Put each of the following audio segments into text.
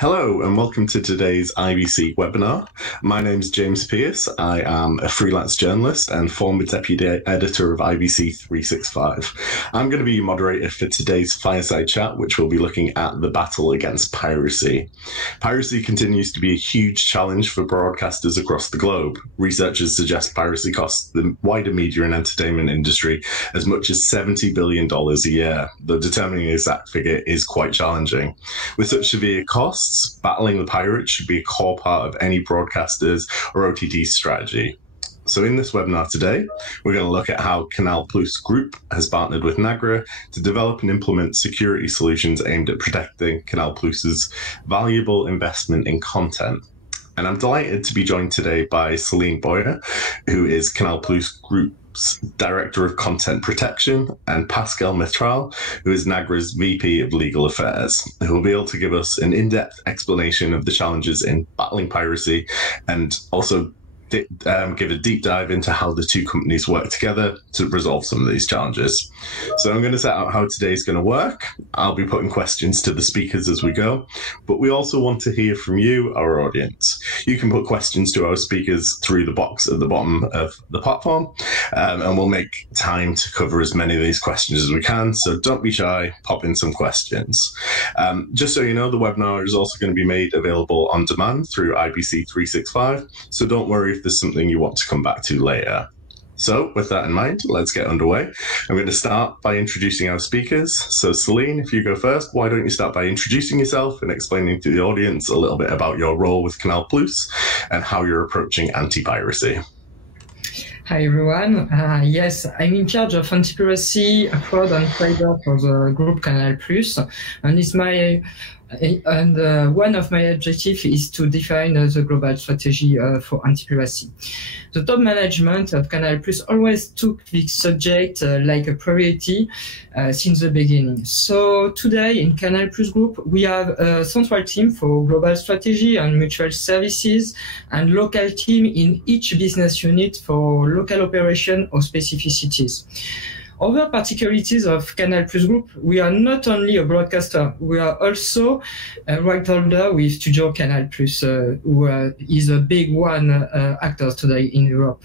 Hello and welcome to today's IBC webinar. My name is James Pearce. I am a freelance journalist and former deputy editor of IBC 365. I'm going to be your moderator for today's fireside chat, which will be looking at the battle against piracy. Piracy continues to be a huge challenge for broadcasters across the globe. Researchers suggest piracy costs the wider media and entertainment industry as much as $70 billion a year, though determining the exact figure is quite challenging. With such severe costs, battling the pirates should be a core part of any broadcaster's or OTT strategy. So in this webinar today, we're going to look at how Canal Groupe has partnered with NAGRA to develop and implement security solutions aimed at protecting Canal+'s valuable investment in content. And I'm delighted to be joined today by Celine Boyer, who is Canal Groupe's Director of Content Protection, and Pascal Metral, who is NAGRA's VP of Legal Affairs, who will be able to give us an in-depth explanation of the challenges in battling piracy and also give a deep dive into how the two companies work together to resolve some of these challenges. So I'm going to set out how today's going to work. I'll be putting questions to the speakers as we go, but we also want to hear from you, our audience. You can put questions to our speakers through the box at the bottom of the platform, and we'll make time to cover as many of these questions as we can. So don't be shy, pop in some questions. Just so you know, the webinar is also going to be made available on demand through IBC 365, so don't worry if there's something you want to come back to later. So with that in mind, let's get underway. I'm going to start by introducing our speakers. So Celine, if you go first, why don't you start by introducing yourself and explaining to the audience a little bit about your role with Canal+ and how you're approaching anti-piracy. Hi everyone. Yes, I'm in charge of anti-piracy, fraud and cyber for the group Canal+, and one of my objectives is to define the global strategy for anti-piracy. The top management of Canal+ always took this subject like a priority since the beginning. So today in Canal+ Group, we have a central team for global strategy and mutual services and local team in each business unit for local operation or specificities. Other particularities of Canal+ Group, we are not only a broadcaster, we are also a right holder with Studio Canal+, who is a big one actor today in Europe.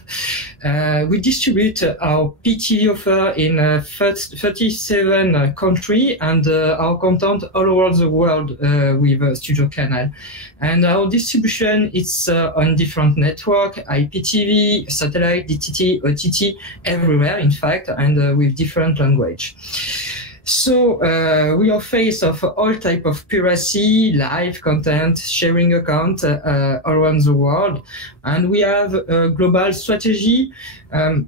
We distribute our PTV offer in 37 countries and our content all over the world with Studio Canal. And our distribution is on different networks, IPTV, satellite, DTT, OTT, everywhere, in fact, and with different language. So we are faced of all type of piracy, live content, sharing account all around the world. And we have a global strategy,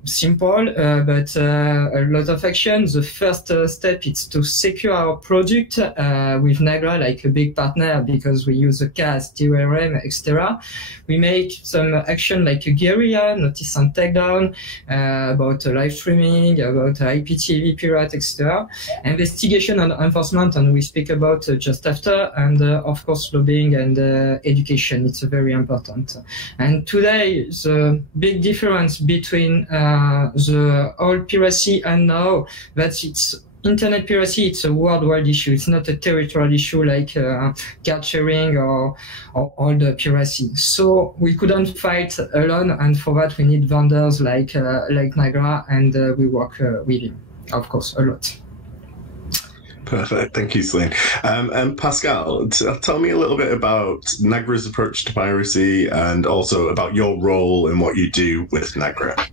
simple, but a lot of action. The first step is to secure our product with NAGRA, like a big partner, because we use a CAS, DRM, etc. We make some action like a guerrilla, notice and takedown, about live streaming, about IPTV, pirate, etc. Investigation and enforcement, and we speak about just after, and of course lobbying and education. It's very important. And today, the big difference between the old piracy and now, that it's internet piracy, it's a worldwide issue. It's not a territorial issue like card sharing or all the piracy. So we couldn't fight alone, and for that we need vendors like NAGRA, and we work with him, of course, a lot. Perfect. Thank you, Celine. And Pascal, tell me a little bit about NAGRA's approach to piracy and also about your role and what you do with NAGRA.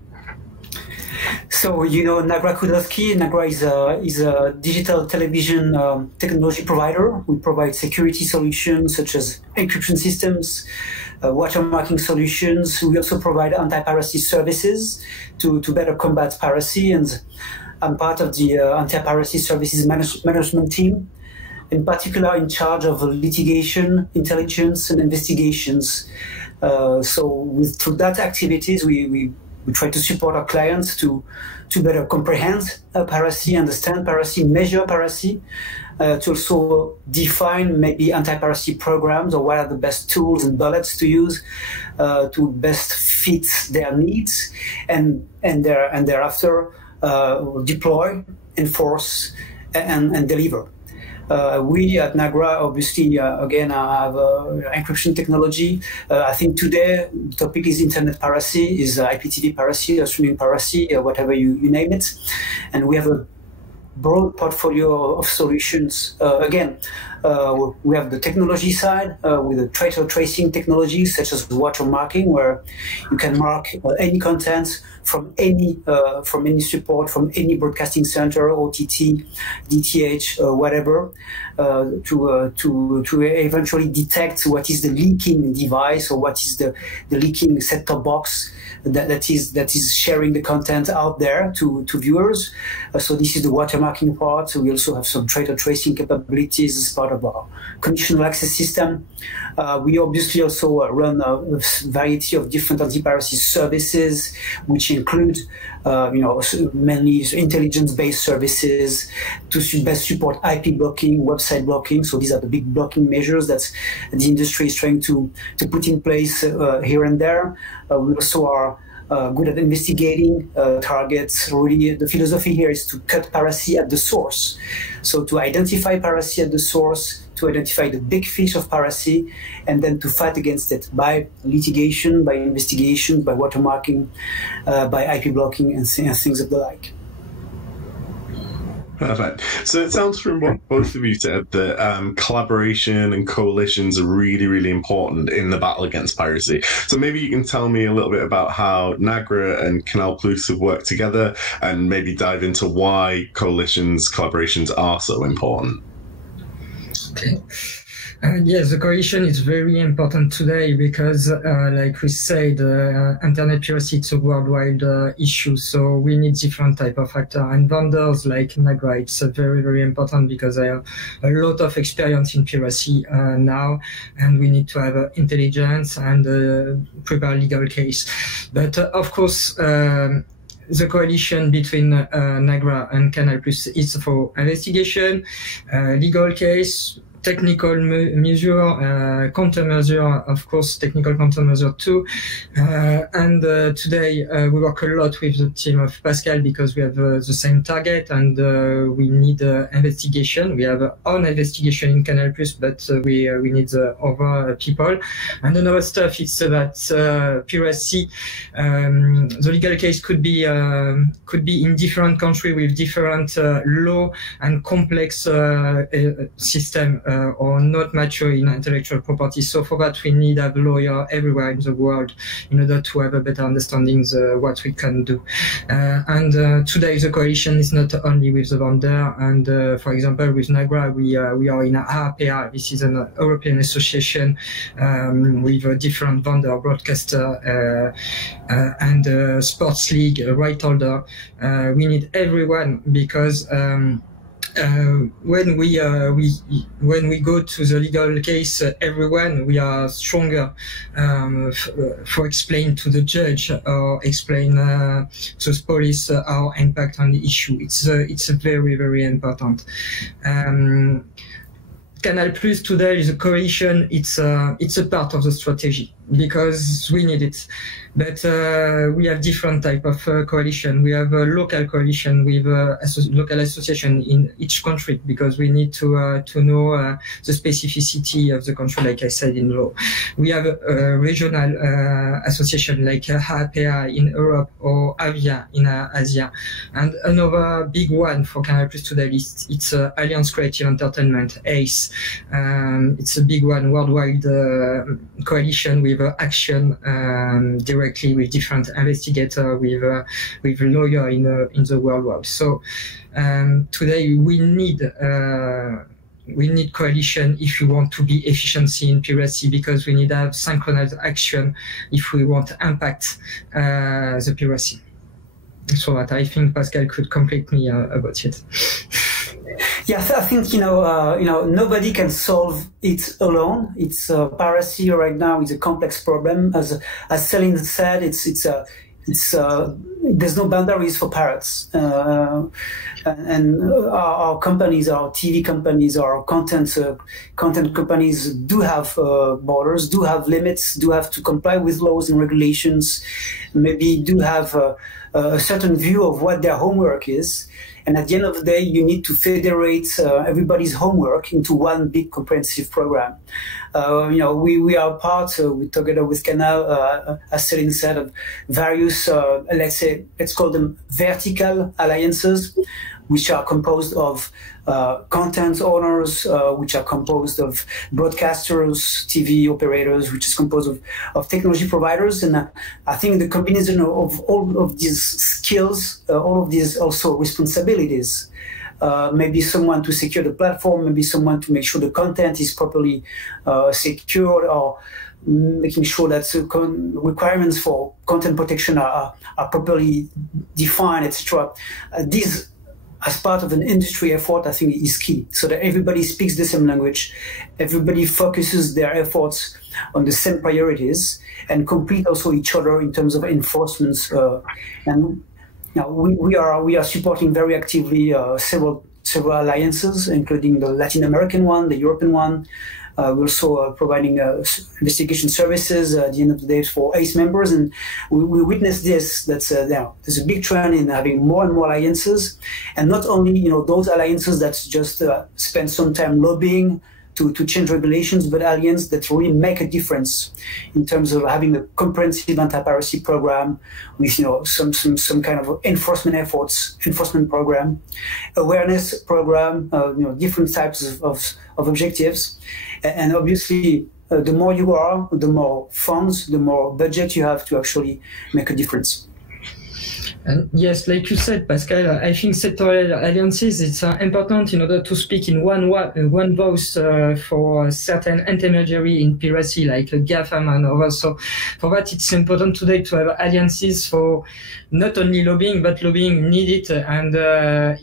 So, you know, NAGRA Kudowski. NAGRA is a digital television technology provider. We provide security solutions such as encryption systems, watermarking solutions. We also provide anti-piracy services to better combat piracy, and I'm part of the anti-piracy services management team, in particular in charge of litigation, intelligence, and investigations. Through that activities, we try to support our clients to better comprehend piracy, understand piracy, measure piracy, to also define maybe anti-piracy programs or what are the best tools and bullets to use to best fit their needs, and thereafter deploy, enforce, and deliver. We at NAGRA, obviously, again, have encryption technology. I think today the topic is internet piracy, is IPTV piracy or streaming piracy, whatever you name it. And we have a broad portfolio of solutions. Again, we have the technology side with the tracer tracing technologies such as watermarking, where you can mark any content from any support, from any broadcasting center, OTT, DTH, whatever, to eventually detect what is the leaking device or what is the leaking set-top box that is sharing the content out there to viewers. So this is the watermarking part. So we also have some tracer tracing capabilities as part of our conditional access system. We obviously also run a variety of different anti-piracy services, which include mainly intelligence-based services to best support IP blocking, website blocking. So these are the big blocking measures that the industry is trying to put in place here and there. We also are good at investigating targets. Really, the philosophy here is to cut piracy at the source. So to identify piracy at the source, to identify the big fish of piracy, and then to fight against it by litigation, by investigation, by watermarking, by IP blocking, and things of the like. Perfect. So it sounds from what both of you said that collaboration and coalitions are really, really important in the battle against piracy. So maybe you can tell me a little bit about how NAGRA and Canal Plus have worked together, and maybe dive into why collaborations are so important. Okay. Yes, the coalition is very important today because, like we said, internet piracy is a worldwide issue. So we need different type of actors, and vendors like NAGRA. It's very, very important because I have a lot of experience in piracy now, and we need to have intelligence and prepare legal case. But of course, the coalition between NAGRA and Canal Plus is for investigation, legal case, technical measure, countermeasure, of course, technical countermeasure too. And today we work a lot with the team of Pascal because we have the same target, and we need investigation. We have our own investigation in Canal Plus, but we need other people. And another stuff is that piracy, the legal case could be in different countries with different law and complex system. Or not mature in intellectual property. So for that, we need a lawyer everywhere in the world in order to have a better understanding of what we can do. And today, the coalition is not only with the vendor. And for example, with NAGRA, we are in API. This is an European association with different vendor, broadcaster, and sports league, right holder. We need everyone because when we go to the legal case, everyone, we are stronger for explain to the judge or explain to the police our impact on the issue. It's very, very important. Canal Plus today is a coalition. It's a part of the strategy because we need it. But we have different type of coalition. We have a local coalition with local association in each country because we need to know the specificity of the country, like I said in law. We have a regional association like API in Europe or Avia in Asia. And another big one for Canal Plus today is it's Alliance Creative Entertainment, ACE. It's a big one, worldwide coalition with action directly with different investigators, with lawyer in the world. So today we need coalition if we want to be efficiency in piracy, because we need to have synchronized action if we want to impact the piracy. So that I think Pascal could complete me about it. Yes, I think nobody can solve it alone. It's piracy right now is a complex problem. As Celine said, there's no boundaries for pirates, and our companies, our TV companies, our content companies do have borders, do have limits, do have to comply with laws and regulations, maybe do have a certain view of what their homework is. And at the end of the day, you need to federate everybody's homework into one big comprehensive program. We are part, together with Canal, as Céline said, of various, let's call them vertical alliances, which are composed of content owners, which are composed of broadcasters, TV operators, which is composed of technology providers. And I think the combination of all of these skills, all of these also responsibilities, maybe someone to secure the platform, maybe someone to make sure the content is properly secured, or making sure that requirements for content protection are properly defined, etc. These, as part of an industry effort, I think is key, so that everybody speaks the same language, everybody focuses their efforts on the same priorities, and complete also each other in terms of enforcements. And now we are supporting very actively several alliances, including the Latin American one, the European one. We're also providing investigation services at the end of the day for ACE members, and we witness this. There's a big trend in having more and more alliances, and not only those alliances that just spend some time lobbying to change regulations, but alliances that really make a difference in terms of having a comprehensive anti-piracy program with some kind of enforcement program, awareness program, different types of objectives. And obviously, the more you are, the more funds, the more budget you have to actually make a difference. And yes, like you said, Pascal, I think sectoral alliances, it's important in order to speak in one voice for certain intermediary in piracy, like GAFAM and others. So for that, it's important today to have alliances for not only lobbying, but lobbying needed. And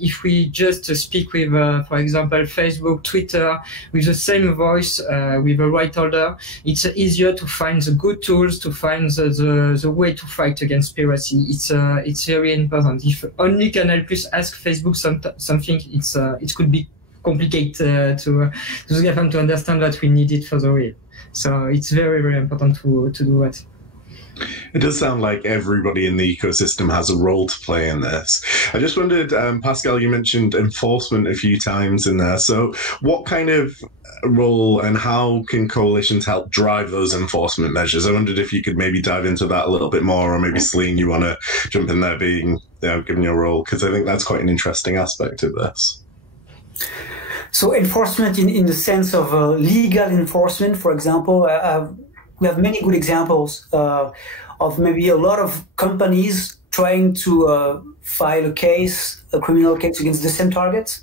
if we just speak with, for example, Facebook, Twitter, with the same voice, with a right holder, it's easier to find the good tools, to find the way to fight against piracy. It's very important. If only Canal Plus ask Facebook something, it could be complicated to the GAFAM to understand that we need it for the real. So it's very, very important to do that. It does sound like everybody in the ecosystem has a role to play in this. I just wondered, Pascal, you mentioned enforcement a few times in there. So what kind of role and how can coalitions help drive those enforcement measures? I wondered if you could maybe dive into that a little bit more, or maybe Céline, you want to jump in there given your role, because I think that's quite an interesting aspect of this. So enforcement in the sense of legal enforcement, for example, we have many good examples of maybe a lot of companies trying to file a criminal case against the same target.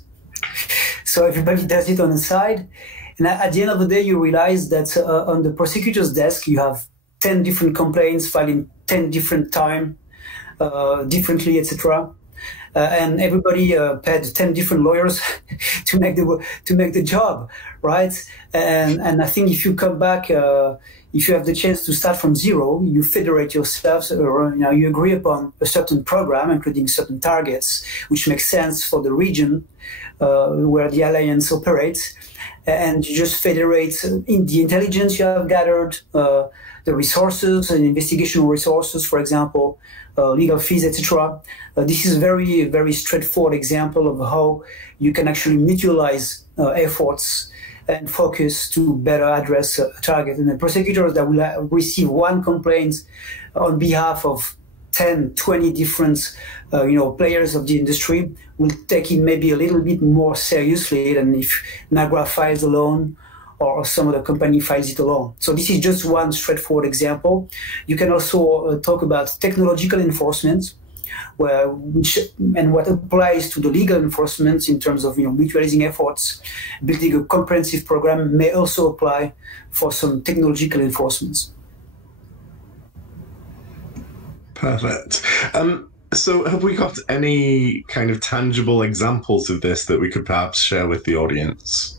So everybody does it on the side. And at the end of the day, you realize that on the prosecutor's desk, you have 10 different complaints filed in 10 different time, differently, etc. And everybody paid 10 different lawyers to make the job, right? And I think if you come back, if you have the chance to start from zero, you federate yourselves, or you agree upon a certain program, including certain targets, which makes sense for the region where the alliance operates, and you just federate in the intelligence you have gathered, the resources and investigational resources, for example, legal fees, etc. This is a very, very straightforward example of how you can actually mutualize efforts and focus to better address a target. And the prosecutors that will receive one complaint on behalf of 10, 20 different players of the industry will take it maybe a little bit more seriously than if NAGRA files alone or some other company files it alone. So this is just one straightforward example. You can also talk about technological enforcement, and what applies to the legal enforcement in terms of mutualizing efforts. Building a comprehensive program may also apply for some technological enforcements. Perfect. So have we got any kind of tangible examples of this that we could perhaps share with the audience?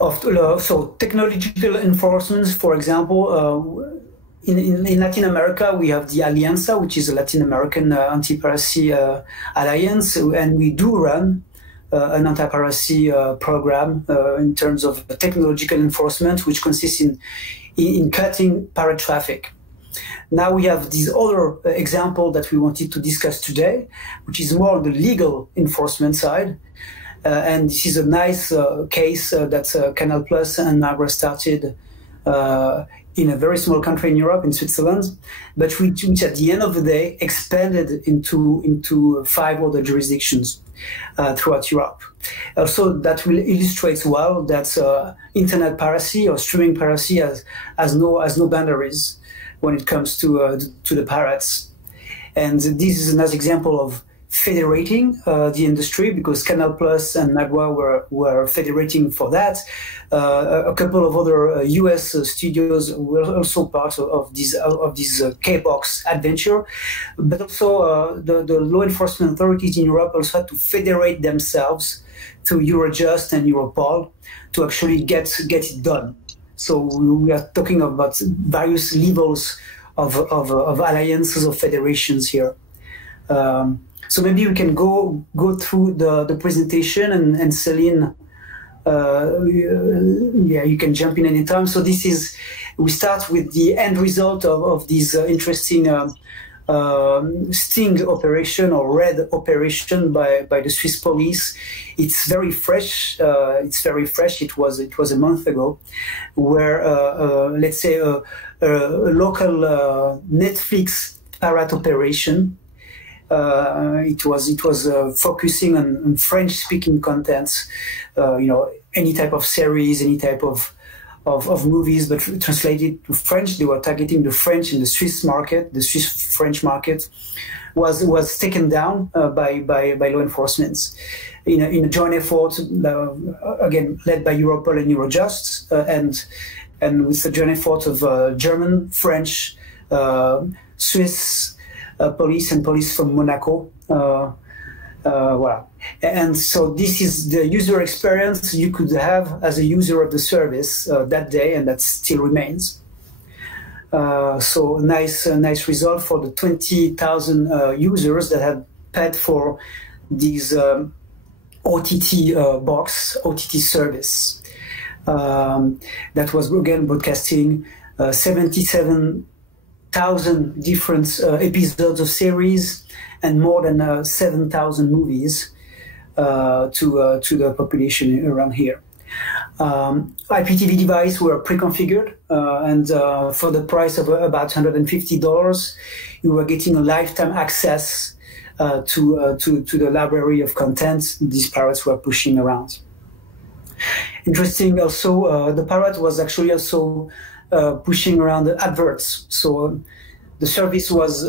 So technological enforcements, for example, in Latin America, we have the Alianza, which is a Latin American anti-piracy alliance, and we do run an anti-piracy program in terms of technological enforcement, which consists in cutting pirate traffic. Now we have this other example that we wanted to discuss today, which is more on the legal enforcement side. And this is a nice case that Canal Plus and NAGRA started in a very small country in Europe, in Switzerland, but which at the end of the day expanded into 5 other jurisdictions throughout Europe. Also, that will illustrate well that internet piracy or streaming piracy has no boundaries when it comes to the pirates. And this is a nice example of federating the industry, because Canal Plus and NAGRA were federating for that. A couple of other US studios were also part of this K-box adventure, but also the law enforcement authorities in Europe also had to federate themselves through Eurojust and Europol to actually get it done. So we are talking about various levels of alliances or federations here. So maybe we can go through the presentation, and Céline, you can jump in anytime. So we start with the end result of this interesting sting operation or red operation by the Swiss police. It's very fresh. It was a month ago, where let's say a local Netflix pirate operation. It was focusing on French-speaking contents, any type of series, any type of movies, but translated to French. They were targeting the French and the Swiss market. The Swiss-French market was taken down by law enforcement in a joint effort, again led by Europol and Eurojust, and with the joint effort of German, French, Swiss. Police and police from Monaco. And so this is the user experience you could have as a user of the service that day, and that still remains. So nice result for the 20,000 users that had paid for these OTT service that was again broadcasting 77,000 different episodes of series and more than 7,000 movies to the population around here. IPTV devices were pre-configured, and for the price of about $150, you were getting a lifetime access to the library of content these pirates were pushing around. Interesting also, the pirate was actually also pushing around the adverts. So the service was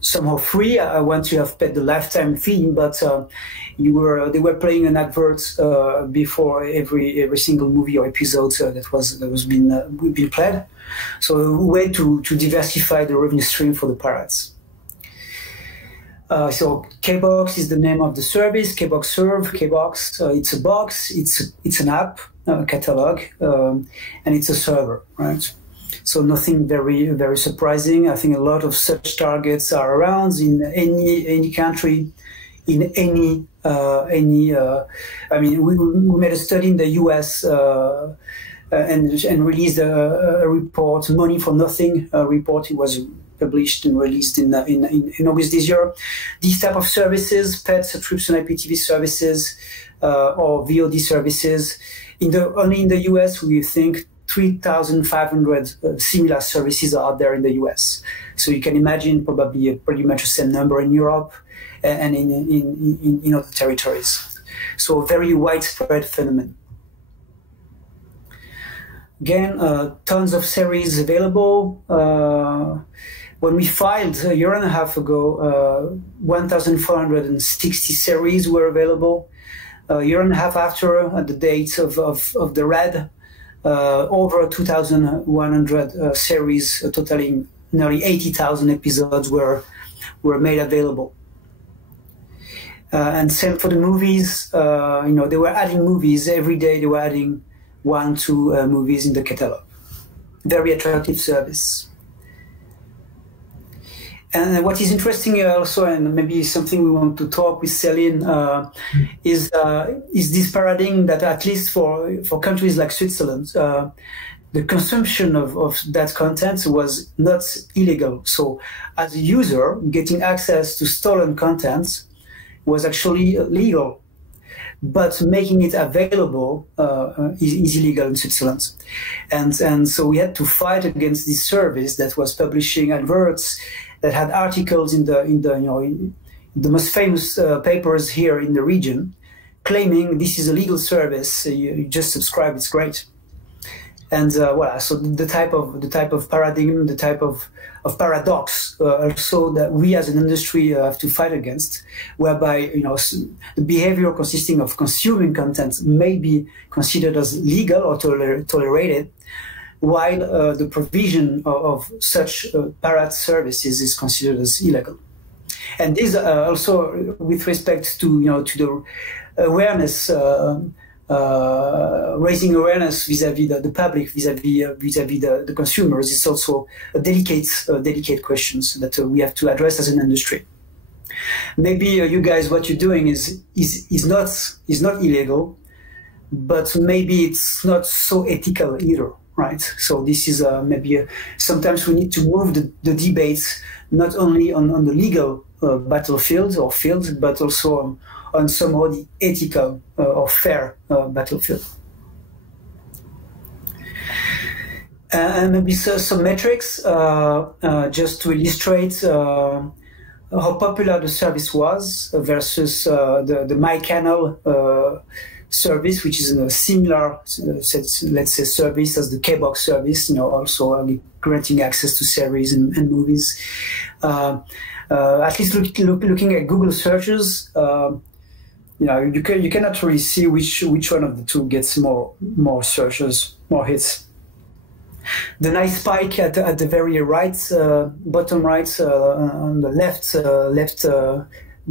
somehow free once you have paid the lifetime fee, but they were playing an advert before every single movie or episode that was being played. So a way to diversify the revenue stream for the pirates. So K-Box is the name of the service. K-Box Serve, K-Box. It's a box. It's an app, catalog, and it's a server, right? So nothing very very surprising. I think a lot of such targets are around in any country, in any. I mean, we made a study in the U.S. And released a report, Money for Nothing report. It was published and released in August this year. These type of services, paid subscription IPTV services or VOD services, only in the US, we think 3,500 similar services are out there in the US. So you can imagine probably pretty much the same number in Europe and in other territories. So a very widespread phenomenon. Again, tons of series available. When we filed a year and a half ago, 1,460 series were available. A year and a half after, at the date of the red, over 2,100 series, totaling nearly 80,000 episodes were made available. And same for the movies. They were adding movies every day. They were adding 1-2 movies in the catalog. Very attractive service. And what is interesting also, and maybe something we want to talk with Céline, is this paradigm that at least for countries like Switzerland, the consumption of that content was not illegal. So as a user, getting access to stolen content was actually legal, but making it available is illegal in Switzerland. And so we had to fight against this service that was publishing adverts that had articles in the most famous papers here in the region, claiming this is a legal service, you just subscribe, it's great. And voilà, so the type of paradigm, the type of paradox also that we as an industry have to fight against, whereby the behavior consisting of consuming content may be considered as legal or tolerated, while the provision of such parrot services is considered as illegal. And this also with respect to the awareness. Raising awareness vis-à-vis the public, vis-à-vis the consumers is also a delicate questions that we have to address as an industry. Maybe you guys, what you're doing is not illegal, but maybe it's not so ethical either, right? So this is maybe sometimes we need to move the debates not only on the legal battlefield or field, but also on somehow the ethical or fair battlefield. And maybe some metrics just to illustrate how popular the service was versus the My Canal service, which is a similar, let's say, service as the K-Box service, also granting access to series and movies. At least looking at Google searches, you cannot really see which one of the two gets more searches, more hits. The nice spike at the very right, bottom right, on the left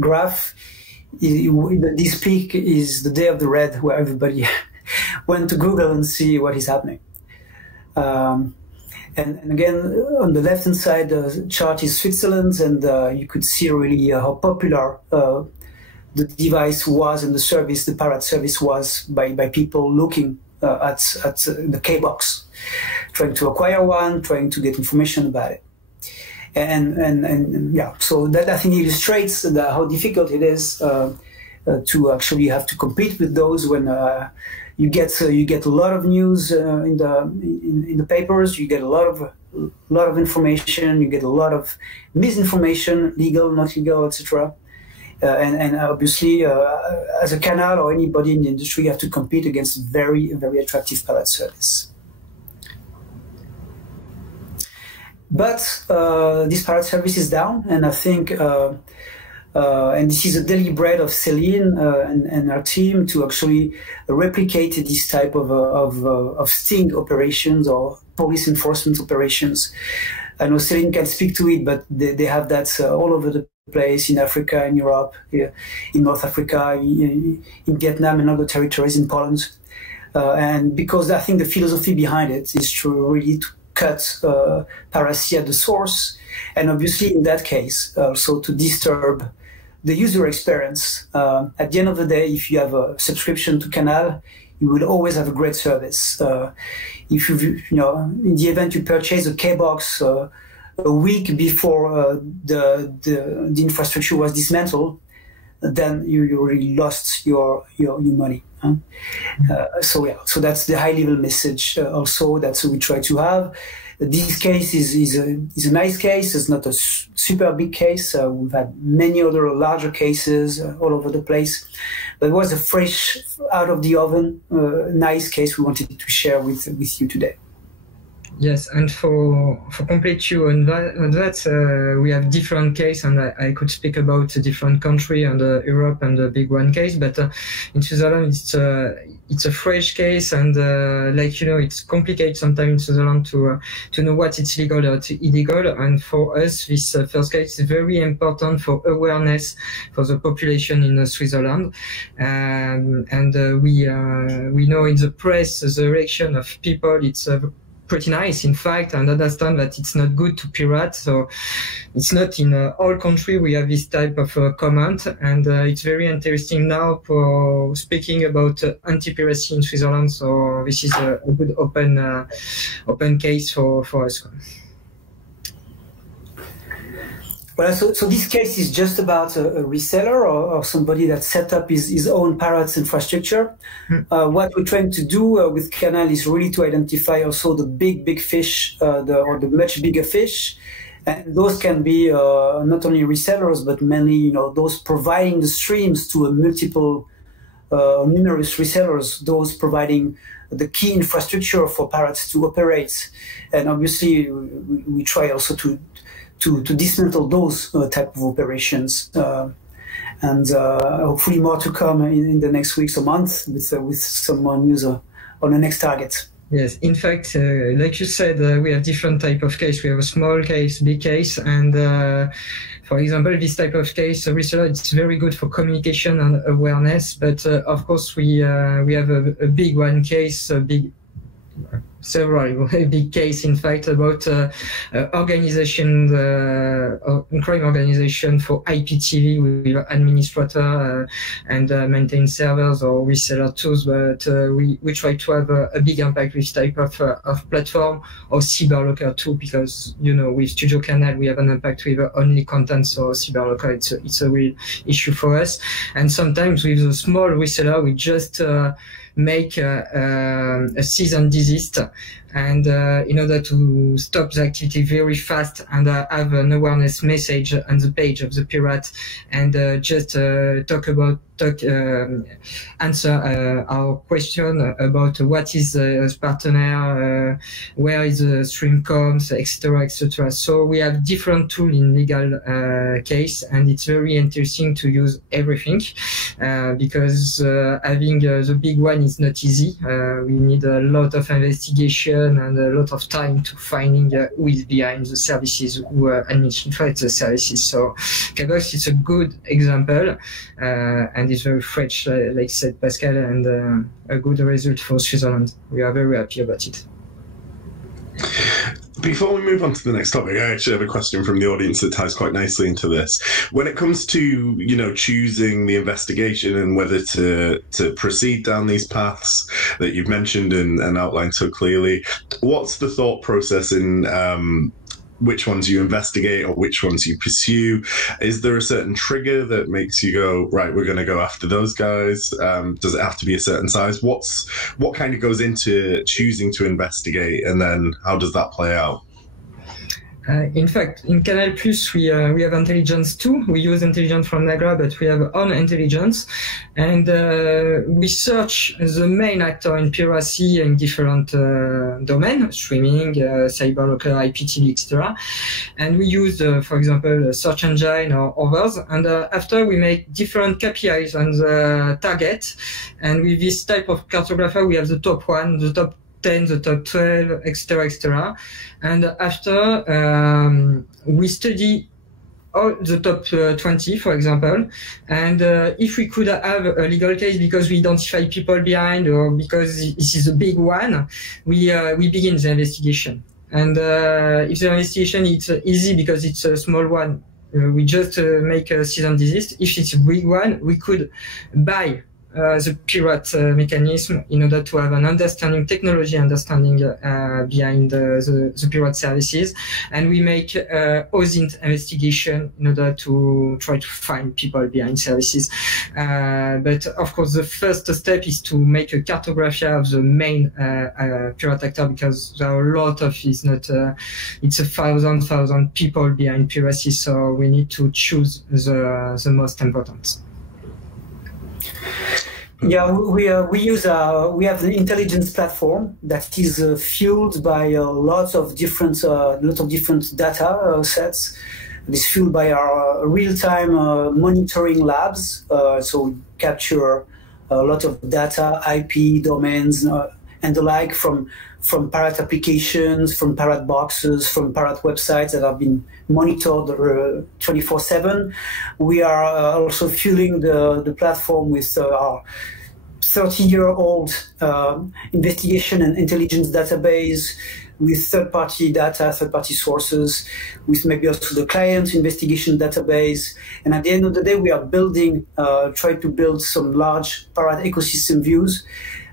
graph, this peak is the day of the red, where everybody went to Google and see what is happening. And again, on the left-hand side, the chart is Switzerland, and you could see really how popular the device was and the parrot service was by people looking at the K-Box, trying to acquire one, trying to get information about it. And yeah, so that I think illustrates how difficult it is to actually have to compete with those when you get a lot of news in the papers, you get a lot of information, you get a lot of misinformation, legal, not legal, etc. And obviously, as a Canal or anybody in the industry, you have to compete against very, very attractive parrot service. But this parrot service is down, and I think, and this is a daily bread of Celine and our team to actually replicate this type of sting operations or police enforcement operations. I know Celine can speak to it, but they have that all over the place in Africa, in Europe, in North Africa, in Vietnam and other territories, in Poland. And because I think the philosophy behind it is to really cut piracy at the source, and obviously in that case also to disturb the user experience. At the end of the day, if you have a subscription to Canal, you will always have a great service. If in the event you purchase a K-Box a week before the infrastructure was dismantled, then you really lost your money. So yeah, so that's the high level message also that we try to have. This case is a nice case. It's not a super big case. We've had many other larger cases all over the place, but it was a fresh, out of the oven, nice case we wanted to share with you today. Yes, and for complete you on that, we have different case, and I could speak about a different country and Europe and the big one case, but in Switzerland it's a fresh case, and it's complicated sometimes in Switzerland to know what it's legal or illegal. And for us, this first case is very important for awareness for the population in Switzerland, and we know in the press the reaction of people. It's pretty nice, in fact, and understand that it's not good to pirate. So it's not in all country we have this type of comment, and it's very interesting now for speaking about anti-piracy in Switzerland. So this is a good open case for us. Well, so this case is just about a reseller or somebody that set up his own Pirates infrastructure. What we're trying to do with Canal is really to identify also the big fish, or the much bigger fish. And those can be not only resellers, but mainly, those providing the streams to numerous resellers, those providing the key infrastructure for Pirates to operate. And obviously, we try also to dismantle those type of operations, and hopefully more to come in the next weeks or months with some more news on the next target. Yes, in fact, like you said, we have different type of case. We have a small case, big case, and for example, this type of case, reseller, it's very good for communication and awareness. But of course, we have a big one case, several big case, in fact, about organization, crime organization for IPTV with administrator and maintain servers or reseller tools. But we try to have a big impact with type of platform or CyberLocker too, because with Studio Canal we have an impact with only content. So CyberLocker, it's a real issue for us. And sometimes with a small reseller we just make a cease and desist, and in order to stop the activity very fast and have an awareness message on the page of the pirate, and just answer our question about what is the partner, where is the stream comes, etc., etc. So we have different tools in legal case, and it's very interesting to use everything because having the big one is not easy. We need a lot of investigation and a lot of time to finding who is behind the services, who administrate the services. So K-Box is a good example, and it's very fresh, like said Pascal, and a good result for Switzerland. We are very happy about it. Before we move on to the next topic, I actually have a question from the audience that ties quite nicely into this. When it comes to, choosing the investigation and whether to proceed down these paths that you've mentioned and outlined so clearly, what's the thought process in which ones you investigate or which ones you pursue? Is there a certain trigger that makes you go, right, we're going to go after those guys? Does it have to be a certain size? What kind of goes into choosing to investigate, and then how does that play out? In fact, in Canal Plus, we have intelligence too. We use intelligence from NAGRA, but we have own intelligence, and we search the main actor in piracy in different domains: streaming, CyberLocker, IPTV, etc. And we use, for example, a search engine or others. And after we make different KPIs on the target, and with this type of cartographer, we have the top one, the top 10, the top 12, etc., etc. And after we study all the top 20, for example, and if we could have a legal case because we identify people behind, or because this is a big one, we begin the investigation. And if the investigation is easy because it's a small one, we just make a cease and desist. If it's a big one, we could buy the pirate mechanism in order to have an technology understanding behind the pirate services, and we make OSINT investigation in order to try to find people behind services. But of course, the first step is to make a cartography of the main pirate actor, because there are a lot of it's 1,000 people behind piracy, so we need to choose the most important. Yeah, we have an intelligence platform that is fueled by lots of different data sets. It's fueled by our real-time monitoring labs. So we capture a lot of data, IP, domains, and the like from pirate applications, from pirate boxes, from pirate websites that have been monitored 24/7. We are also fueling the platform with our 30-year-old investigation and intelligence database, with third-party data, third-party sources, with maybe also the client investigation database. And at the end of the day, we are building, try to build some large Parrot ecosystem views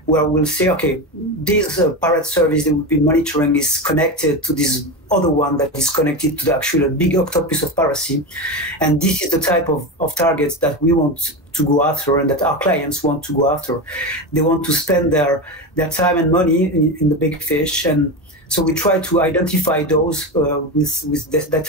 where we'll say, okay, this Parrot service that we'll be monitoring is connected to this other one that is connected to the actual big octopus of Piracy. And this is the type of targets that we want to go after and that our clients want to go after. They want to spend their time and money in the big fish. And so we try to identify those with that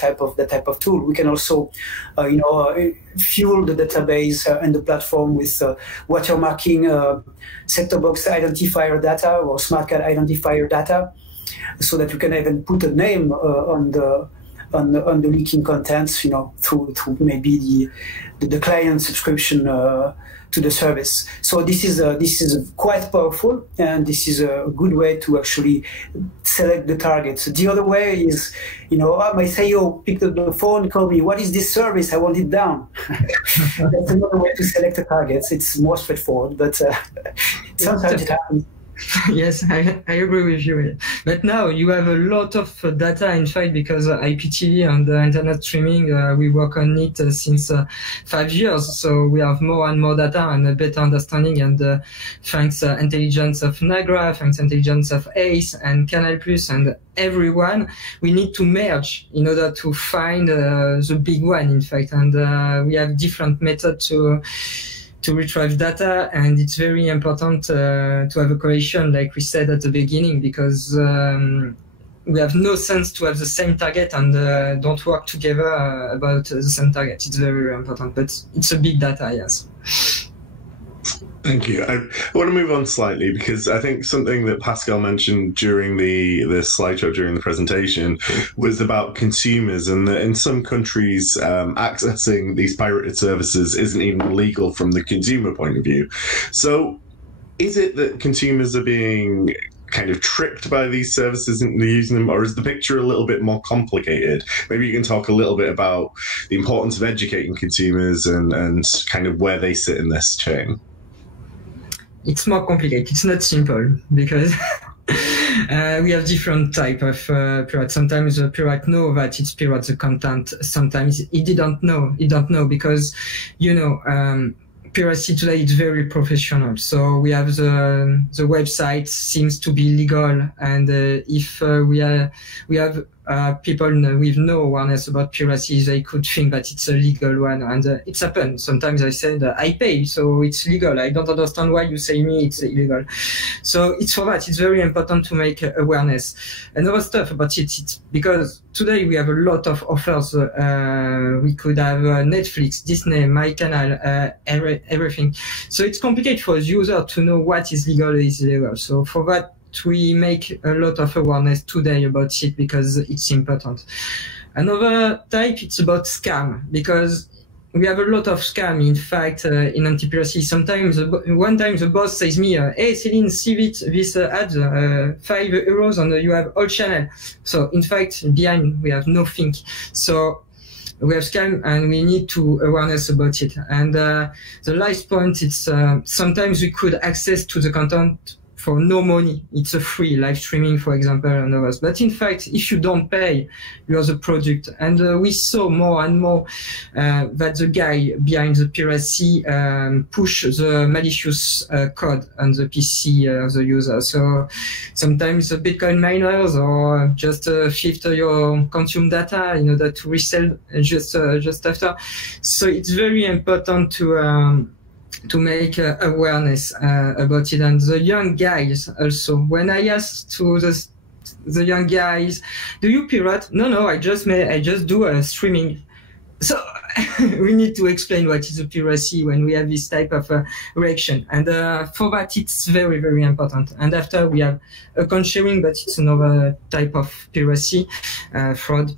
type of tool. We can also, fuel the database and the platform with watermarking set-top box identifier data or smart card identifier data, so that you can even put a name on the leaking contents, through maybe the client subscription to the service. So this is quite powerful, and this is a good way to actually select the targets. The other way is, my CEO picked up the phone, called me, what is this service? I want it down. That's another way to select the targets. It's more straightforward, but sometimes it happens. Yes, I agree with you. But now you have a lot of data, in fact, because IPTV and internet streaming, we work on it since 5 years. So we have more and more data and a better understanding. And thanks intelligence of NAGRA, thanks intelligence of ACE and Canal Plus and everyone, we need to merge in order to find the big one, in fact. And we have different methods to retrieve data, and it's very important to have a correlation, like we said at the beginning, because we have no sense to have the same target and don't work together about the same target. It's very, very important, but it's a big data, yes. Thank you. I want to move on slightly, because I think something that Pascal mentioned during the slideshow during the presentation was about consumers, and that in some countries accessing these pirated services isn't even legal from the consumer point of view. So is it that consumers are being kind of tricked by these services into using them, or is the picture a little bit more complicated? Maybe you can talk a little bit about the importance of educating consumers and kind of where they sit in this chain. It's more complicated. It's not simple, because we have different type of pirate. Sometimes the pirate know that it's pirate the content. Sometimes he don't know, because Piracy today is very professional. So we have the website seems to be legal, and if we have people with no awareness about piracy, they could think that it's a legal one, and it's happened. Sometimes I said I pay, so it's legal. I don't understand why you say me it's illegal. So it's for that. It's very important to make awareness. Another stuff about it's because today we have a lot of offers. We could have Netflix, Disney, My Canal, everything. So it's complicated for the user to know what is legal or is illegal. So for that, we make a lot of awareness today about it, because it's important. Another type, it's about scam, because we have a lot of scam, in fact, in anti-piracy. Sometimes, one time the boss says me, hey, Céline, see this ad, €5, and you have all channel. So in fact, behind, we have nothing. So we have scam, and we need to awareness about it. And the last point, it's sometimes we could access to the content for no money. It's a free live streaming, for example, and others. But in fact, if you don't pay, you are the product. And we saw more and more that the guy behind the piracy push the malicious code on the PC of the user. So sometimes the Bitcoin miners or just filter your consume data in order to resell just after. So it's very important to make awareness about it. And the young guys also, when I asked to the young guys, do you pirate? No, I just do a streaming. So we need to explain what is a piracy when we have this type of reaction. And for that, it's very, very important. And after we have account sharing, but it's another type of piracy, fraud,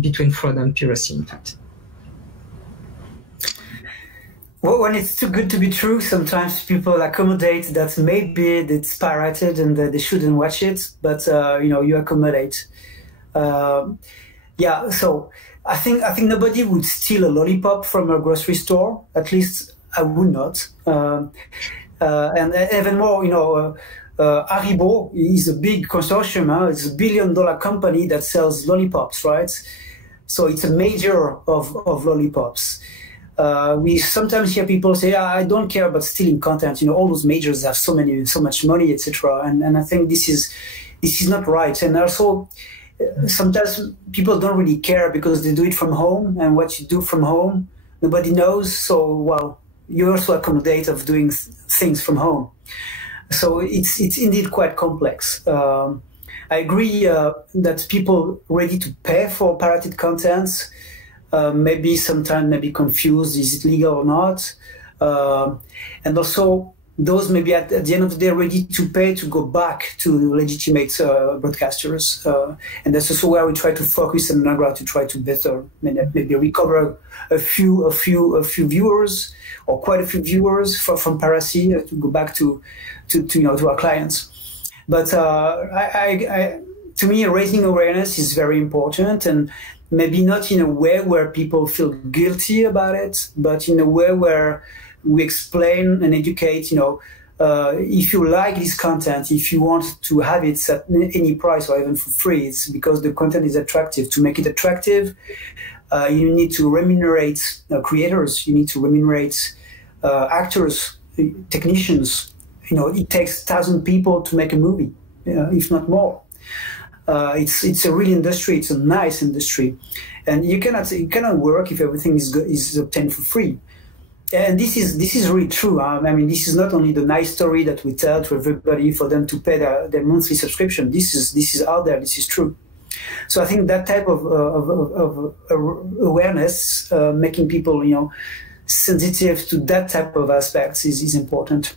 between fraud and piracy, in fact. Well, when it's too good to be true, sometimes people accommodate that maybe it's pirated and they shouldn't watch it, but you accommodate. Yeah, so I think nobody would steal a lollipop from a grocery store. At least I would not. And even more, Haribo is a big consortium. It's a $1 billion company that sells lollipops, right? So it's a major of lollipops. We sometimes hear people say, I don't care about stealing content. All those majors have so much money, etc. And I think this is not right. And also, sometimes people don't really care because they do it from home, and what you do from home, nobody knows. So, well, you also accommodate of doing things from home. So it's indeed quite complex. I agree that people ready to pay for pirated contents maybe sometimes confused, is it legal or not? And also those maybe at the end of the day ready to pay to go back to legitimate broadcasters. And that's also where we try to focus on NAGRA to try to better maybe recover a few viewers or quite a few viewers from Piracy to go back to our clients. But to me, raising awareness is very important, and maybe not in a way where people feel guilty about it, but in a way where we explain and educate, if you like this content, if you want to have it at any price or even for free, it's because the content is attractive. To make it attractive, you need to remunerate creators, you need to remunerate actors, technicians. It takes 1,000 people to make a movie, if not more. It's a real industry. It's a nice industry, and it cannot work if everything is obtained for free. And this is really true. I mean, this is not only the nice story that we tell to everybody for them to pay their monthly subscription. This is out there. This is true. So I think that type of awareness, making people sensitive to that type of aspects is important.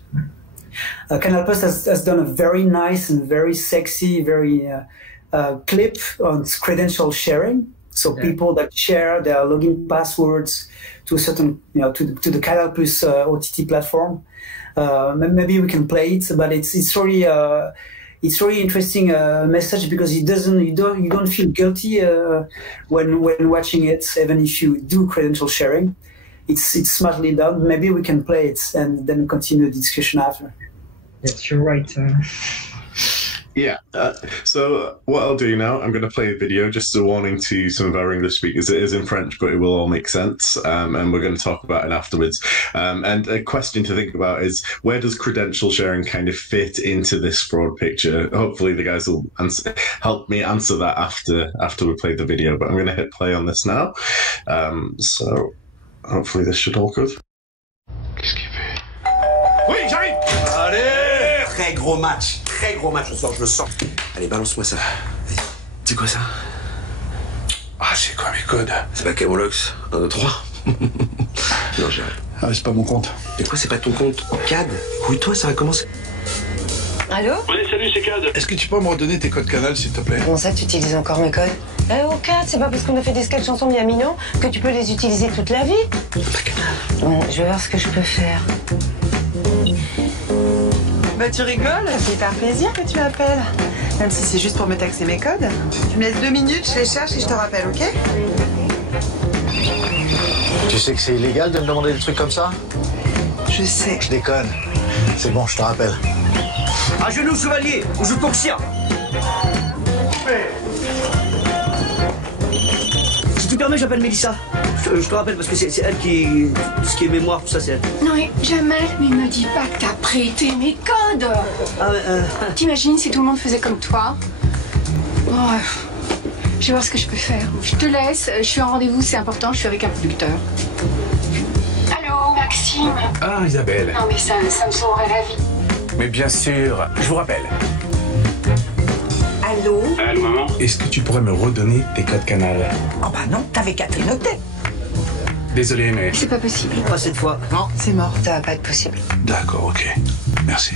Canal Plus has done a very nice and very sexy, very clip on credential sharing. So people that share their login passwords to a certain, to the Canal Plus OTT platform. Maybe we can play it, but it's really interesting message because you don't feel guilty when watching it, even if you do credential sharing. It's smartly done. Maybe we can play it and then continue the discussion after. Yes, you're right. Yeah. So what I'll do now, I'm going to play a video, just a warning to some of our English speakers. It is in French, but it will all make sense. And we're going to talk about it afterwards. And a question to think about is, where does credential sharing kind of fit into this fraud picture? Hopefully the guys will help me answer that after we play the video. But I'm going to hit play on this now. So hopefully this should all good. Qu'est-ce qu'il fait? Oui, j'arrive! Allez! Très gros match ce soir, je le sens. Allez, balance-moi ça. Vas-y. C'est quoi ça? Ah, c'est quoi mes codes? C'est pas Camolox 1, 2, 3. Non, j'arrête. Ah, c'est pas mon compte. Mais quoi, c'est pas ton compte? CAD? Oui, toi, ça va commencer. Allô? Oui, salut, c'est CAD. Est-ce que tu peux me redonner tes codes Canal, s'il te plaît? Comment ça, tu utilises encore mes codes? Au CAD, c'est pas parce qu'on a fait des sketchs ensemble il y a 1000 ans que tu peux les utiliser toute la vie. Bon, je vais voir ce que je peux faire. Bah tu rigoles, c'est un plaisir que tu m'appelles. Même si c'est juste pour me taxer mes codes. Tu me laisses 2 minutes, je les cherche et je te rappelle, ok? Tu sais que c'est illégal de me demander des trucs comme ça? Je sais. Je déconne. C'est bon, je te rappelle. À genoux, chevalier, on joue coxia. Si tu permets, j'appelle Mélissa. Je te rappelle parce que c'est elle qui... Ce qui est mémoire, tout ça, c'est elle. Non mais Jamel, mais me dis pas que t'as prêté mes codes. T'imagines si tout le monde faisait comme toi? Bref, je vais voir ce que je peux faire. Je te laisse, je suis en rendez-vous, c'est important, je suis avec un producteur. Allô, Maxime? Ah, Isabelle. Non mais ça me sauverait la vie. Mais bien sûr, je vous rappelle. Allô? Allô, maman? Est-ce que tu pourrais me redonner tes codes Canal? Oh bah non, t'avais qu'à te les noter. Désolé, mais... C'est pas possible. Pas cette fois. Non, c'est mort. Ça va pas être possible. D'accord, ok. Merci.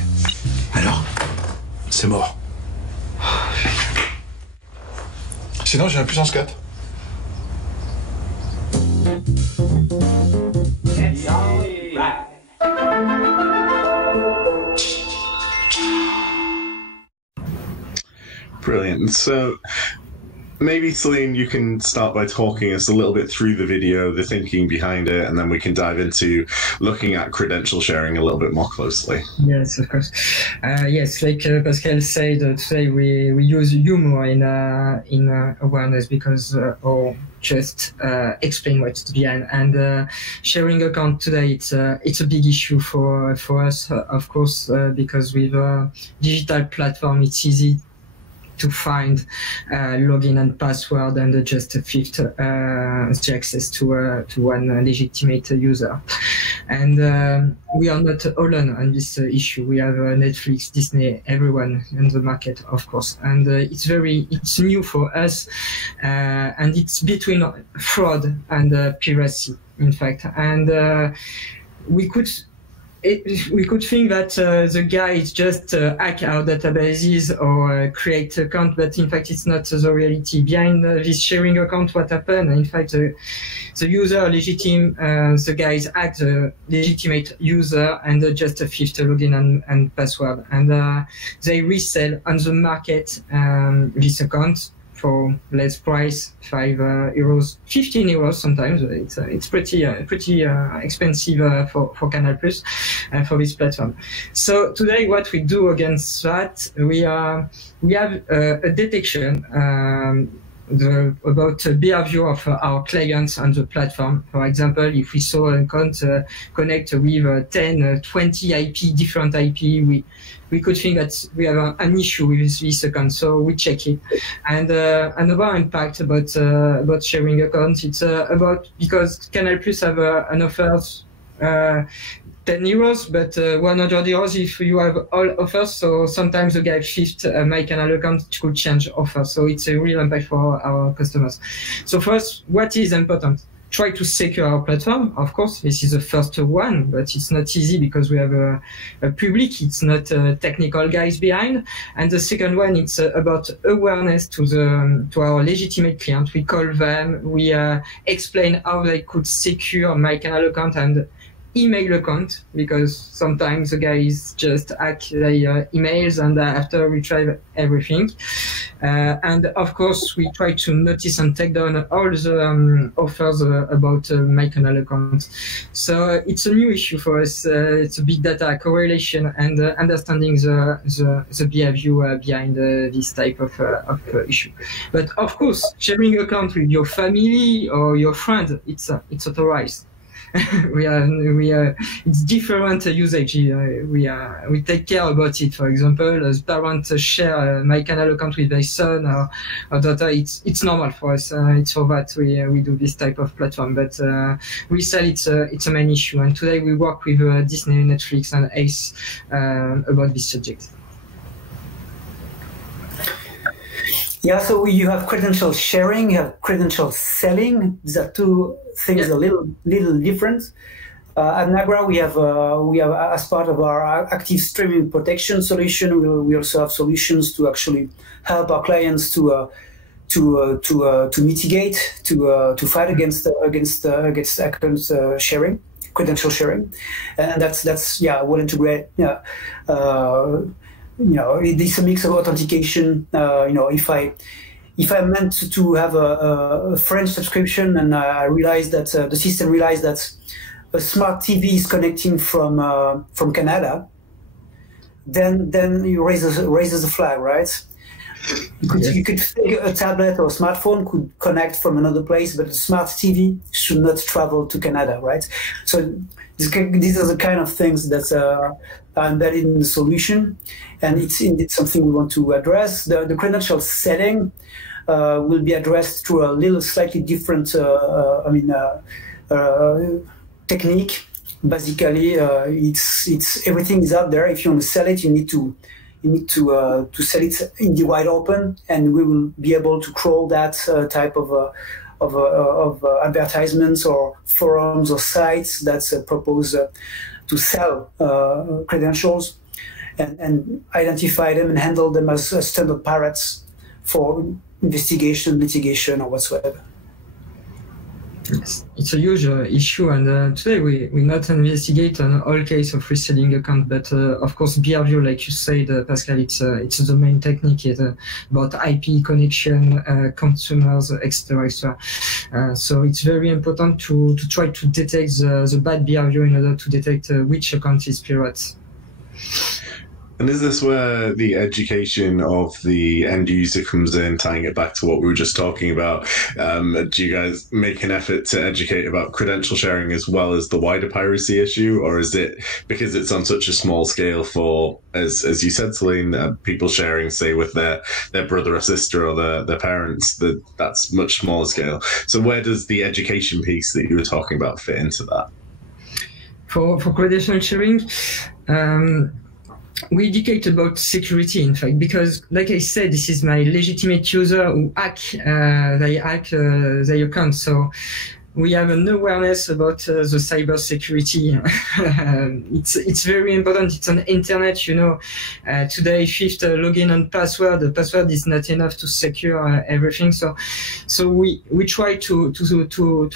Alors? C'est mort. Sinon, j'ai un puissance 4. Brilliant. So maybe, Celine, you can start by talking us a little bit through the video, the thinking behind it, and then we can dive into looking at credential sharing a little bit more closely. Yes, of course. Yes, like Pascal said, today we use humor in awareness because or just explain what's behind. And sharing account today, it's a big issue for us, of course, because with a digital platform, it's easy to find login and password and just a fifth access to one legitimate user. And we are not alone on this issue. We have Netflix, Disney, everyone in the market, of course. And it's new for us, and it's between fraud and piracy, in fact. And we could think that the guy is just hack our databases or create account, but in fact it's not the reality. Behind this sharing account, what happened? In fact, the user the guys hack the legitimate user and just a fifth login and password, and they resell on the market this account for less price, €5, €15 sometimes. It's pretty expensive for Canal Plus for this platform. So today, what we do against that, we have a detection about behavior of our clients on the platform. For example, if we saw an account connect with 10, 20 IP, different IP, we could think that we have an issue with this account, so we check it. And another impact about sharing accounts, it's about because Canal Plus have an offer €10, but €100 if you have all offers. So sometimes the guy shift my Canal account could change offer. So it's a real impact for our customers. So first, what is important? Try to secure our platform. Of course, this is the first one, but it's not easy because we have a public. It's not technical guys behind. And the second one, it's about awareness to our legitimate client. We call them. We explain how they could secure my Canal account and email account, because sometimes the guys just hack their emails and after retrieve everything. And of course, we try to notice and take down all the offers about my Canal account. So it's a new issue for us. It's a big data correlation and understanding the behavior behind this type of issue. But of course, sharing account with your family or your friend, it's authorized. It's different usage. We take care about it. For example, as parents share my Canal account with their son or daughter, it's normal for us. It's for that we do this type of platform. But resell, it's a main issue. And today we work with Disney, Netflix, and Ace about this subject. Yeah, so you have credential sharing, you have credential selling. These are two things a little different. At NAGRA, we have as part of our active streaming protection solution, we also have solutions to actually help our clients to mitigate, to fight against account sharing, credential sharing, and that's well integrated. Yeah. It's a mix of authentication. If I meant to have a French subscription and I realized that the system realized that a smart TV is connecting from Canada, then you raises a flag, right? You could think a tablet or a smartphone could connect from another place, but a smart TV should not travel to Canada, right? So these are the kind of things that are embedded in the solution, and it's indeed something we want to address. The credential setting will be addressed through a little slightly different technique. Basically, it's everything is out there. If you want to sell it, you need to sell it in the wide open, and we will be able to crawl that type of advertisements or forums or sites that propose to sell credentials, and identify them and handle them as standard pirates for investigation, litigation, or whatsoever. Yes, it's a huge issue, and today we not investigate on all case of reselling account, but of course behavior, like you said, Pascal, it's the main technique. It's about IP connection, consumers, etc., etc. So it's very important to try to detect the bad behavior in order to detect which account is pirates. And is this where the education of the end user comes in, tying it back to what we were just talking about? Do you guys make an effort to educate about credential sharing as well as the wider piracy issue? Or is it because it's on such a small scale for, as you said, Celine, people sharing, say, with their brother or sister or their parents, that's much smaller scale. So where does the education piece that you were talking about fit into that? For credential sharing, we educate about security, in fact, because, like I said, this is my legitimate user who they hack their account. So we have an awareness about the cyber security. It's very important. It's on internet, you know. Today, fifth login and password. The password is not enough to secure everything. So we try to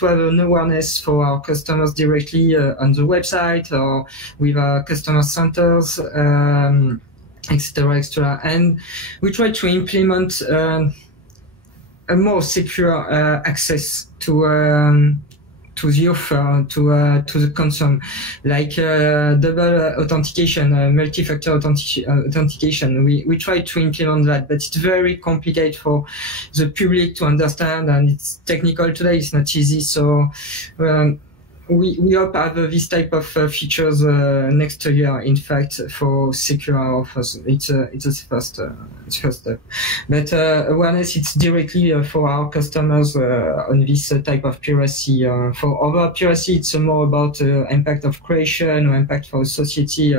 have an awareness for our customers directly on the website or with our customer centers, etc., etc. And we try to implement a more secure access to the offer, to the consumer, like double authentication, multi-factor authentication. We try to implement that, but it's very complicated for the public to understand, and it's technical today. It's not easy. So we hope to have this type of features next year. In fact, for secure offers, it's a first step. But awareness, it's directly for our customers on this type of piracy. For other piracy, it's more about impact of creation or impact for society.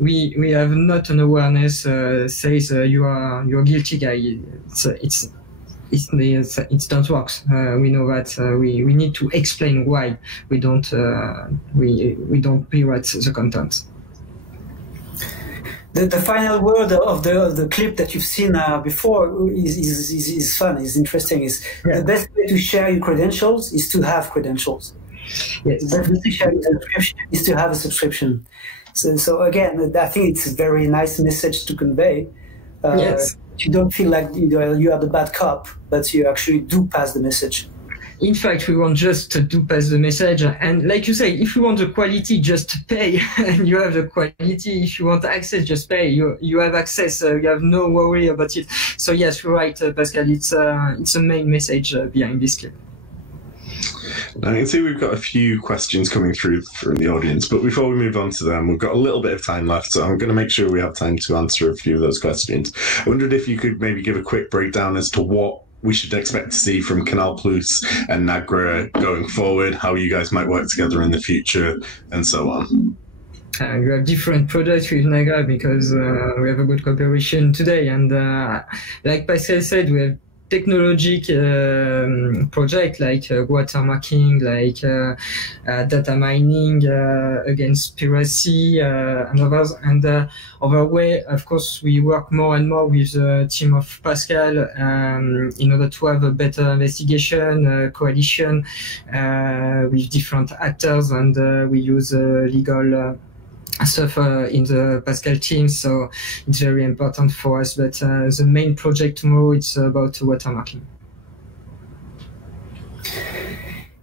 We have not an awareness says you are guilty guy. It don't work. We know that we need to explain why we don't pirate the content. The final word of the clip that you've seen before is fun, is interesting. The best way to share your credentials is to have credentials. Yes. The best way to share your subscription is to have a subscription. So again, I think it's a very nice message to convey. Yes. You don't feel like you are the bad cop, but you actually do pass the message. In fact, we want just to pass the message. And like you say, if you want the quality, just pay. And you have the quality. If you want access, just pay. You have access. You have no worry about it. So yes, you're right, Pascal. It's a main message behind this clip. I can see we've got a few questions coming through from the audience, but before we move on to them, we've got a little bit of time left, so I'm going to make sure we have time to answer a few of those questions. I wondered if you could maybe give a quick breakdown as to what we should expect to see from Canal Plus and NAGRA going forward, how you guys might work together in the future, and so on. We have different products with NAGRA because we have a good cooperation today, and like Pascal said, we have technologic project like watermarking, like data mining against piracy and others. And other way, of course, we work more and more with the team of Pascal in order to have a better investigation, coalition with different actors, and we use legal stuff in the Pascal team, so it's very important for us. But the main project tomorrow, it's about watermarking.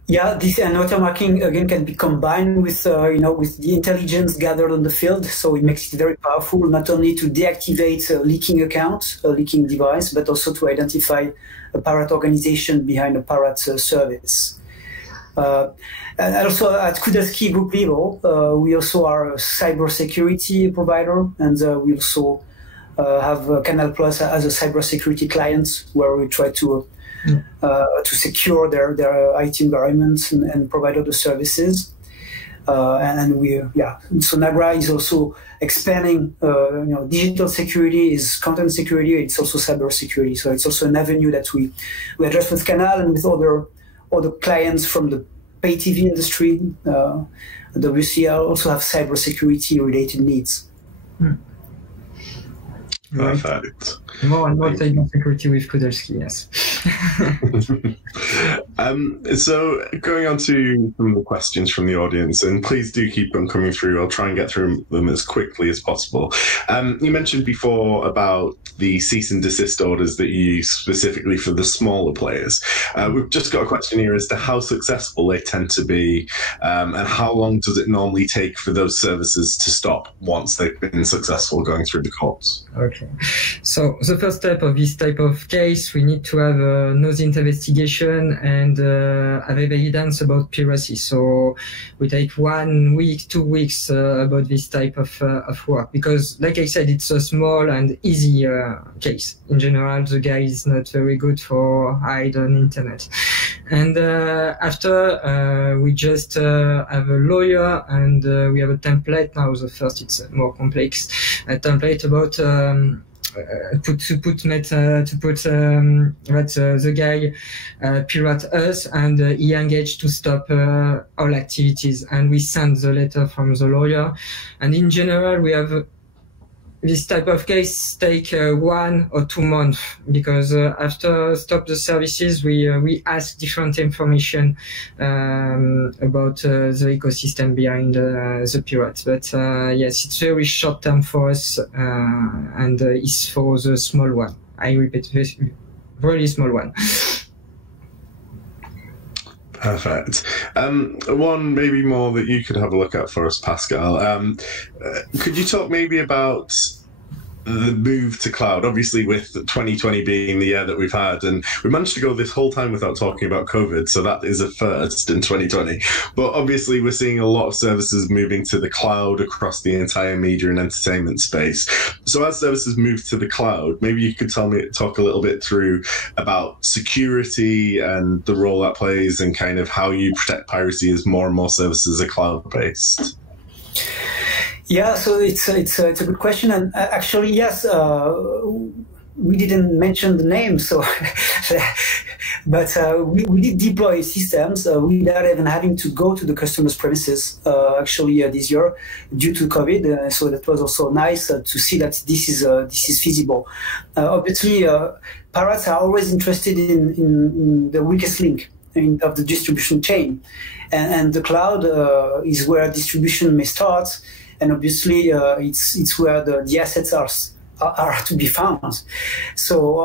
Yeah, this and watermarking again can be combined with with the intelligence gathered on the field. So it makes it very powerful, not only to deactivate a leaking account, a leaking device, but also to identify a pirate organization behind a pirate service. And also at Kudelski Group level, we also are a cybersecurity provider, and we also have Canal Plus as a cybersecurity client, where we try to secure their IT environments and provide other services. So NAGRA is also expanding. Digital security is content security. It's also cybersecurity. So it's also an avenue that we address with Canal and with other clients from the pay TV industry. WC also have cybersecurity related needs. Perfect. More and more cybersecurity with Kudelski, yes. So going on to some of the questions from the audience, and please do keep them coming through. I'll try and get through them as quickly as possible. You mentioned before about the cease and desist orders that you use specifically for the smaller players. We've just got a question here as to how successful they tend to be, and how long does it normally take for those services to stop once they've been successful going through the courts? Okay. So the first step of this type of case, we need to have a nosy investigation and have evidence about piracy. So we take 1 week, 2 weeks about this type of work, because like I said, it's a small and easy case. In general, the guy is not very good for hide on internet. And after we just have a lawyer, and we have a template. Now the first, it's more complex, a template about that the guy pirate us, and he engaged to stop all activities, and we send the letter from the lawyer. And in general, we have this type of case take 1 or 2 months, because after stop the services, we ask different information about the ecosystem behind the pirates. But yes, it's very short term for us, and it's for the small one. I repeat, really small one. Perfect. One maybe more that you could have a look at for us, Pascal. Could you talk maybe about the move to cloud? Obviously, with 2020 being the year that we've had, and we managed to go this whole time without talking about COVID, so that is a first in 2020. But obviously, we're seeing a lot of services moving to the cloud across the entire media and entertainment space. So as services move to the cloud, maybe you could talk a little bit through about security and the role that plays, and kind of how you protect piracy as more and more services are cloud-based. Yeah, so it's a good question, and actually, yes, we didn't mention the name, so but we did deploy systems without even having to go to the customer's premises. Actually, this year, due to COVID, so that was also nice to see that this is feasible. Obviously, pirates are always interested in the weakest link of the distribution chain, and the cloud is where distribution may start. And obviously, it's where the assets are to be found. So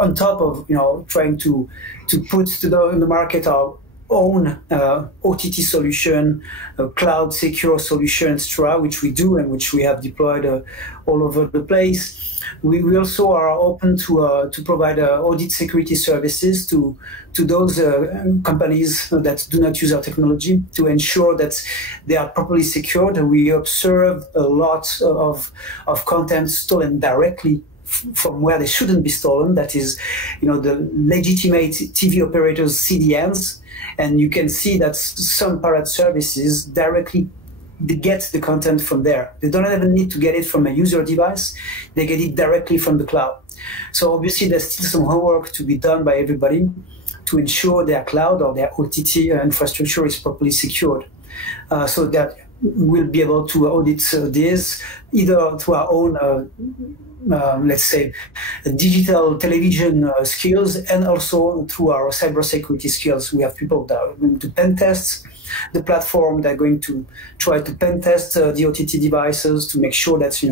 on top of trying to put in the market our own OTT solution, cloud secure solution, etc., which we do and which we have deployed all over the place. We also are open to provide audit security services to those companies that do not use our technology, to ensure that they are properly secured. We observe a lot of content stolen directly from where they shouldn't be stolen. That is, the legitimate TV operators' CDNs, and you can see that some pirate services directly they get the content from there. They don't even need to get it from a user device. They get it directly from the cloud. So obviously there's still some homework to be done by everybody to ensure their cloud or their OTT infrastructure is properly secured, so that we'll be able to audit this either through our own let's say, digital television skills, and also through our cybersecurity skills. We have people that are going to pen test the platform, they're going to try to pen test the OTT devices to make sure that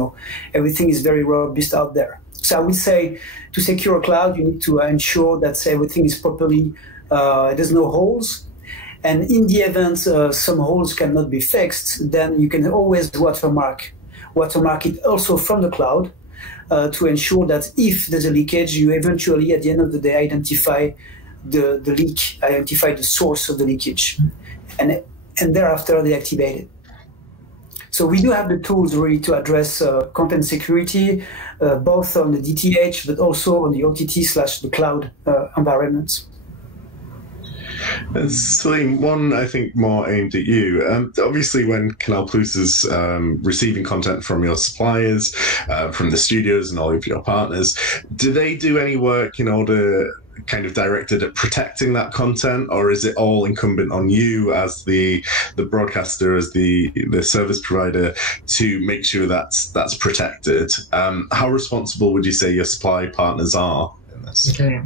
everything is very robust out there. So I would say to secure a cloud, you need to ensure that everything is properly, there's no holes. And in the event some holes cannot be fixed, then you can always watermark it also from the cloud, to ensure that if there's a leakage, you eventually, at the end of the day, identify the leak, identify the source of the leakage, and thereafter deactivate it. So we do have the tools really to address content security, both on the DTH, but also on the OTT/the cloud environments. Celine, one I think more aimed at you. Obviously, when Canal Plus is receiving content from your suppliers, from the studios and all of your partners, do they do any work in order kind of directed at protecting that content, or is it all incumbent on you as the broadcaster, as the service provider, to make sure that's protected? How responsible would you say your supply partners are in this? Okay.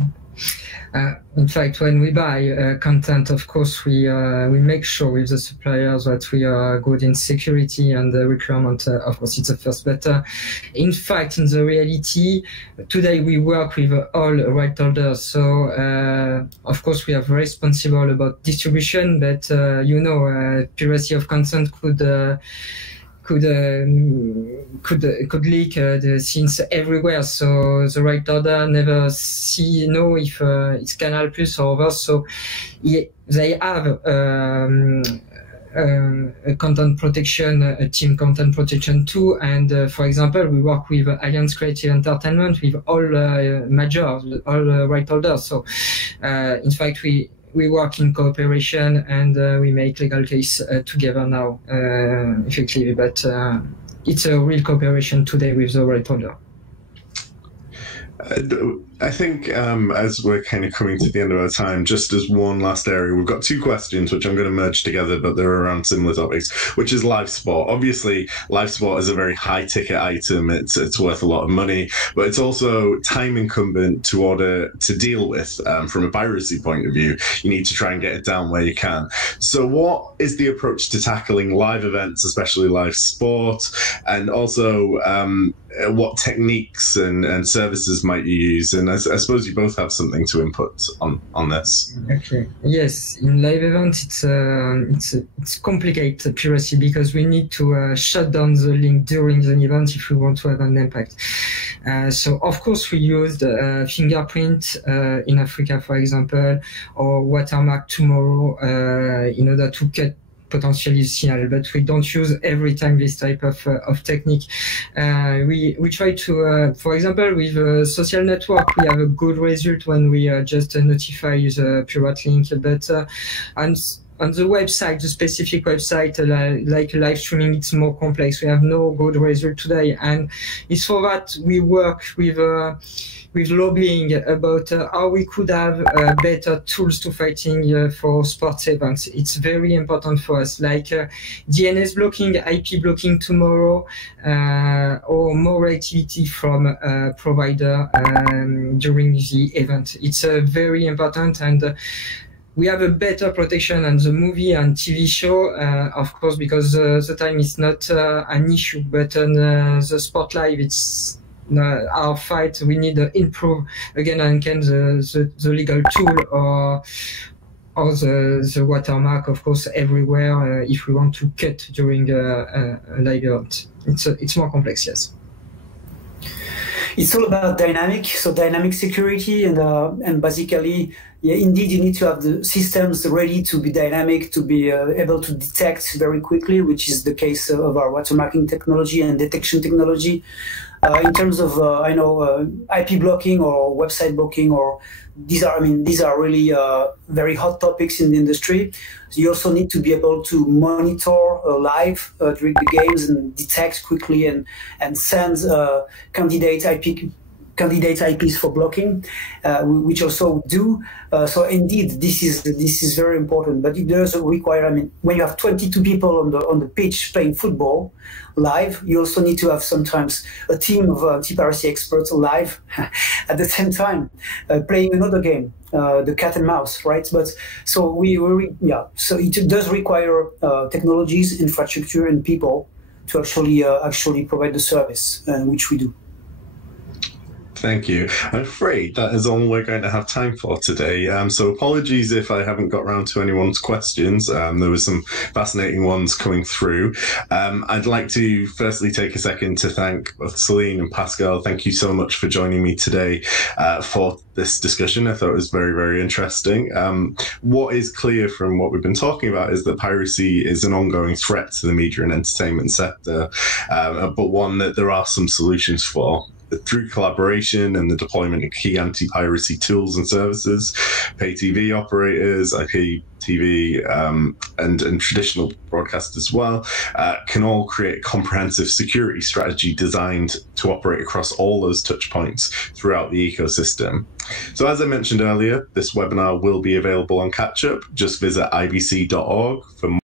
In fact, when we buy content, of course, we make sure with the suppliers that we are good in security and the requirement. Of course, it's a first. But in fact, in the reality, today we work with all right holders. So of course, we are very responsible about distribution. But piracy of content could leak the scenes everywhere. So the right order never know if it's Canal Plus or others. So they have a content protection, a team content protection too. And for example, we work with Alliance Creative Entertainment with all majors, all right holders. So in fact, we work in cooperation and we make legal case together now, effectively. But it's a real cooperation today with the right holder. I think as we're kind of coming to the end of our time, just as one last area, we've got two questions which I'm going to merge together, but they're around similar topics, which is live sport. Obviously, live sport is a very high ticket item. It's worth a lot of money, but it's also time incumbent to deal with from a piracy point of view. You need to try and get it down where you can. So what is the approach to tackling live events, especially live sport, and also what techniques and services might you use? And I suppose you both have something to input on this. Okay. Yes, in live events, it's complicated piracy because we need to shut down the link during the event if we want to have an impact. So of course we used fingerprint in Africa, for example, or watermark tomorrow in order to cut potentially signal, but we don't use every time this type of technique. We try to, for example, with social network, we have a good result when we just notify the pirate link, but on the website, the specific website, like live streaming, it's more complex. We have no good result today, and it's for that we work with lobbying about how we could have better tools to fighting for sports events. It's very important for us, like DNS blocking, IP blocking tomorrow, or more activity from provider during the event. It's very important, and we have a better protection on the movie and TV show, of course, because the time is not an issue, but on the sport live, it's our fight. We need to improve again and again the legal tool or the watermark, of course, everywhere if we want to cut during a live event. It's more complex, yes. It's all about dynamic security, and basically, yeah, indeed, you need to have the systems ready to be dynamic, to be able to detect very quickly, which is the case of our watermarking technology and detection technology. In terms of, IP blocking or website blocking, or these are really very hot topics in the industry. So you also need to be able to monitor live during the games and detect quickly and send candidate IPs for blocking, which also do. So indeed, this is very important. But it does require. When you have 22 people on the pitch playing football live, you also need to have sometimes a team of anti-piracy experts live at the same time playing another game, the cat and mouse, right? But so so it does require technologies, infrastructure, and people to actually provide the service, which we do. Thank you. I'm afraid that is all we're going to have time for today. So apologies if I haven't got around to anyone's questions. There were some fascinating ones coming through. I'd like to firstly take a second to thank both Celine and Pascal. Thank you so much for joining me today for this discussion. I thought it was very, very interesting. What is clear from what we've been talking about is that piracy is an ongoing threat to the media and entertainment sector, but one that there are some solutions for. Through collaboration and the deployment of key anti-piracy tools and services, pay TV operators, IP TV, and traditional broadcast as well, can all create a comprehensive security strategy designed to operate across all those touch points throughout the ecosystem. So as I mentioned earlier, this webinar will be available on catch-up. Just visit ibc.org for more